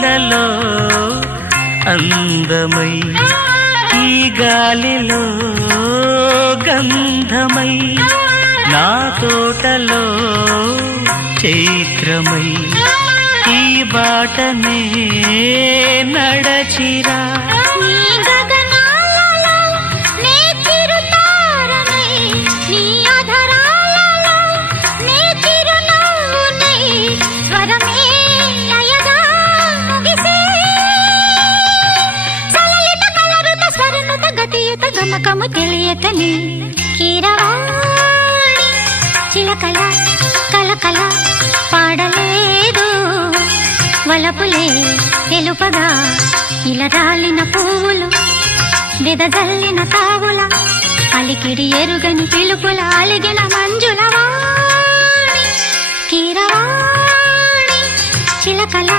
పూలలో అందమై ఈ గాలిలో గంధమై నా తోటలో చైత్రమై ఈ బాటనే నడచిరా గమకము తెలియతని కీరవాణి చిలకల కలకల పాడలేదు వలపులే తెలుపగా ఇలా రాలిన పువ్వులు వెదజల్లిన తావుల అలికిడి ఎరుగని పిలుపుల అలిగిన మంజుల వాణి కీరవాణి చిలకల